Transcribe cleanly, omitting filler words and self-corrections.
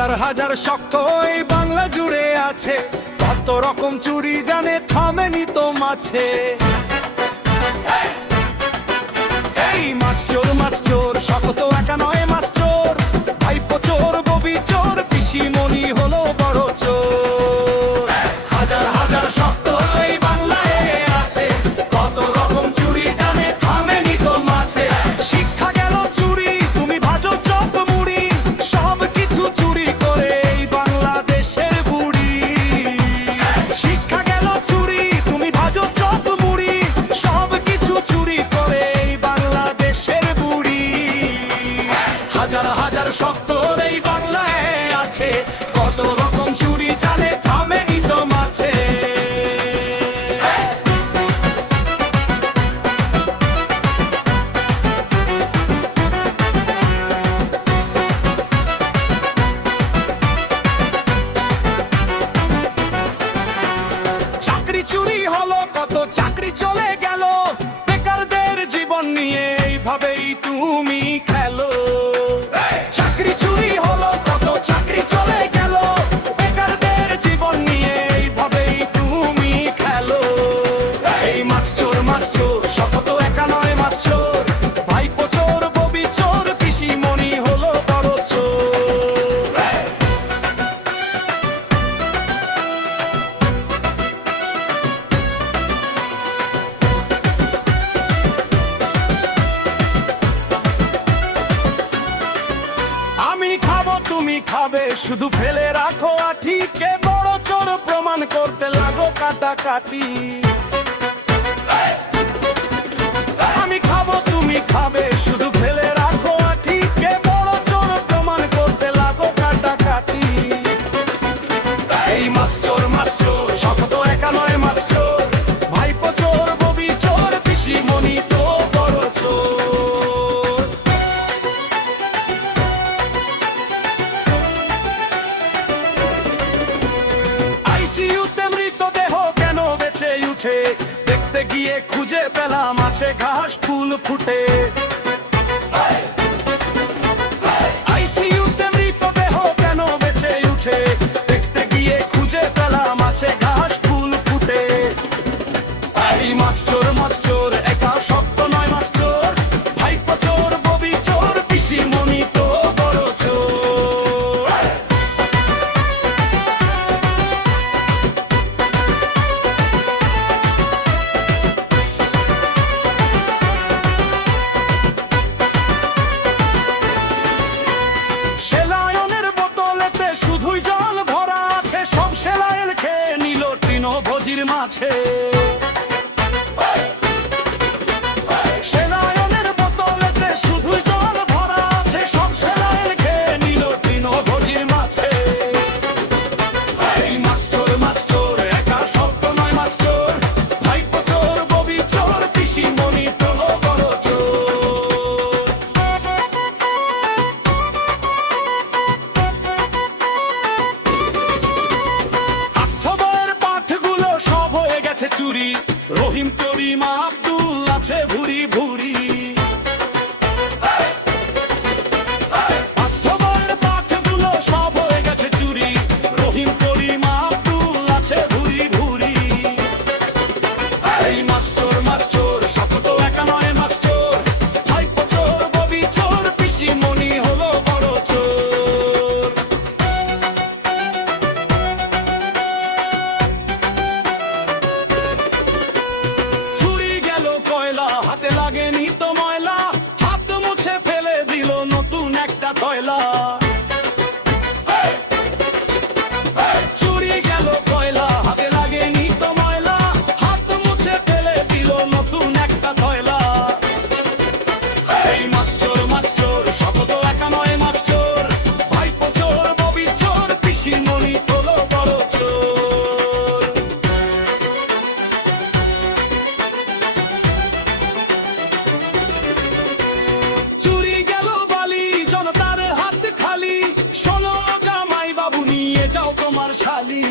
হাজার হাজার শক্ত এই বাংলা জুড়ে আছে, কত রকম চুরি জানে থামেনি তো মাছে। এই মাছ চোর শক্ত একা নয় মাছ চোর, ভাইপো চোর ববি চোর পিসিমণি হলো বড় চোর। হাজার হাজার শক্ত এই বাংলায় আছে, কত রকম চুরি জানে থামেনি তো মাছে। শিক্ষা গেল চুরি তুমি ভাজো চপ মুড়ি, সব কিছু চুরি করে এই বাংলাদেশের বুড়ি। শিক্ষা গেল চুরি তুমি ভাজো চপ মুড়ি, সব কিছু চুরি করে এই বাংলাদেশের বুড়ি। হাজার হাজার শক্ত এই বাংলায় আছে, কত রকম চুরি জানে থামেনি তো মাছে। চাকরি চুরি হলো কত চাকরি চলে গেল, বেকারদের জীবন নিয়ে এইভাবেই তুমি খেলো। চাকরি চুরি হলো কত চাকরি চলে গেল, বেকারদের জীবন নিয়ে এইভাবেই তুমি খেলো। এই মাছ চোর শপথ একা নয় মাছ চোর, ভাইপো চোর ববি চোর পিসিমণি হলো বড় চোর। আমি খাবো তুমি খাবে শুধু ফেলে রাখো আঠি, কে বড় চোর প্রমাণ করতে লাগো কাটাকাটি। আমি খাবো তুমি খাবে শুধু ফেলে রাখো আঠি, কে বড় চোর প্রমাণ করতে লাগো কাটাকাটি। এই মাছ চোর শপথ একা নয় মাছ চোর, ভাইপো চোর ববি চোর পিসিমণি তো বড় চোর। আইসিইউতে মৃতদেহ কেন বেঁচে উঠে, দেখতে গিয়ে খুঁজে পেলাম আছে ঘাস ফুল ফুটে। আইসিইউতে মৃতদেহ কেন বেঁচে উঠে, দেখতে গিয়ে খুঁজে পেলাম আছে ঘাস ফুল ফুটে। এই মাছ চোর একা শক্ত নয় মাছ চোর, ভাইপো চোর ববি চোর পিসিমণি তো বড় চোর। সেলায়নের বোতলেতে শুধুই জল ভরা আছে, সব সেলায়েন খেয়ে নিল তৃণভোজীর মাছে। সেলায়নের বোতলেতে শুধুই জল ভরা আছে, সব সেলায়েন খেয়ে নিল তৃণভোজীর মাছে। এই মাছ চোর একা শক্ত নয় মাছ চোর, ভাইপো চোর ববি চোর পিসিমণি তো বড় চোর। আঠবয়ের পাঠগুলো সব হয়ে গেছে চুরি, রহিম করিম আব্দুল আছে ভুরি ভুরি। আঠবয়ের পাঠগুলো সব হয়ে গেছে চুরি, রহিম করিম আব্দুল আছে ভুরি ভুরি। এই মাছ চোর শপথ একা নয় মাছ চোর, ভাইপো চোর ববি চোর পিসিমণি হলো বড় চোর। চুরি গেল কয়লা হাতে লাগেনি তো ময়লা, হাত মুছে ফেলে দিল নতুন একটা কয়লা। চুরি গেল কয়লা হাতে লাগেনি তো ময়লা, হাত মুছে ফেলে দিল নতুন একটা কয়লা। এই মাছ চোর শপথ একা নয় মাছ চোর, ভাইপো চোর ববি চোর পিসিমণি হলো বড় চোর। চুরি গেল বালি জনতার হাত খালি, শোনো জামাই বাবু নিয়ে যাও তোমার শালি।